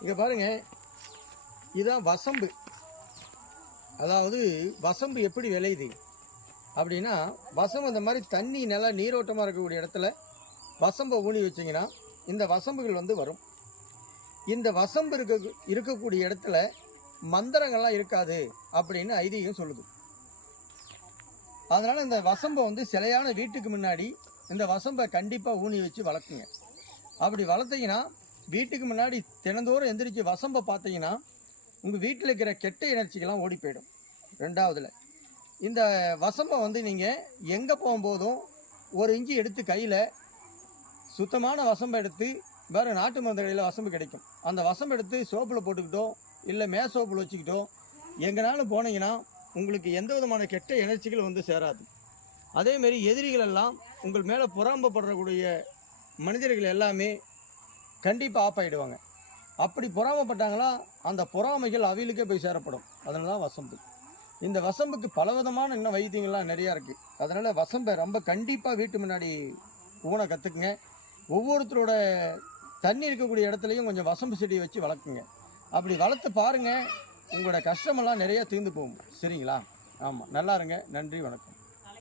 இங்கே பாருங்க. இதுதான் வசம்பு. அதாவது வசம்பு எப்படி விளையுது? அப்படின்னா வசம்பு இந்த மாதிரி தண்ணி நல்லா நீரோட்டமாக இருக்கக்கூடிய இடத்துல வசம்பை ஊனி வச்சிங்கன்னா இந்த வசம்புகள் வந்து வரும். இந்த வசம்பு இருக்க இருக்கக்கூடிய இடத்துல மந்திரங்கள்லாம் இருக்காது அப்படின்னு ஐதீகம் சொல்லுது. அதனால் இந்த வசம்பை வந்து சிலையான வீட்டுக்கு முன்னாடி இந்த வசம்பை கண்டிப்பாக ஊனி வச்சு வளர்க்குங்க. அப்படி வளர்த்தீங்கன்னா வீட்டுக்கு முன்னாடி தினந்தோறும் எந்திரிச்சு வசம்பை பார்த்தீங்கன்னா உங்கள் வீட்டில் இருக்கிற கெட்ட எனர்ஜிக்கெல்லாம் ஓடி போயிடும். ரெண்டாவதில் இந்த வசம்பை வந்து நீங்கள் எங்கே போகும்போதும் ஒரு இஞ்சி எடுத்து கையில் சுத்தமான வசம்பை எடுத்து வேறு நாட்டு மருந்து கடையில் வசம்பு கிடைக்கும். அந்த வசம்பு எடுத்து சோப்பில் போட்டுக்கிட்டோ இல்லை மே சோப்பில் வச்சுக்கிட்டோ எங்கேனாலும் போனீங்கன்னா உங்களுக்கு எந்த விதமான கெட்ட எனர்ஜிகள் வந்து சேராது. அதேமாரி எதிரிகள் எல்லாம் உங்கள் மேலே புறாம்பப்படுறக்கூடிய மனிதர்கள் எல்லாமே கண்டிப்பாக ஆஃப் ஆகிடுவாங்க அப்படி பொறாமப்பட்டாங்களா அந்த பொறாமைகள் அவிலுக்கே போய் சேரப்படும். அதனால தான் வசம்பு. இந்த வசம்புக்கு பலவிதமான இன்னும் வைத்தியங்கள்லாம் நிறையா இருக்குது அதனால் வசம்பை ரொம்ப கண்டிப்பாக வீட்டு முன்னாடி ஊனை கற்றுக்குங்க ஒவ்வொருத்தரோட தண்ணி இருக்கக்கூடிய இடத்துலையும் கொஞ்சம் வசம்பு செடியை வச்சு வளர்க்குங்க. அப்படி வளர்த்து பாருங்கள் உங்களோட கஷ்டமெல்லாம் நிறையா தீர்ந்து போகும். சரிங்களா? ஆமாம் நல்லா இருங்க. நன்றி வணக்கம்.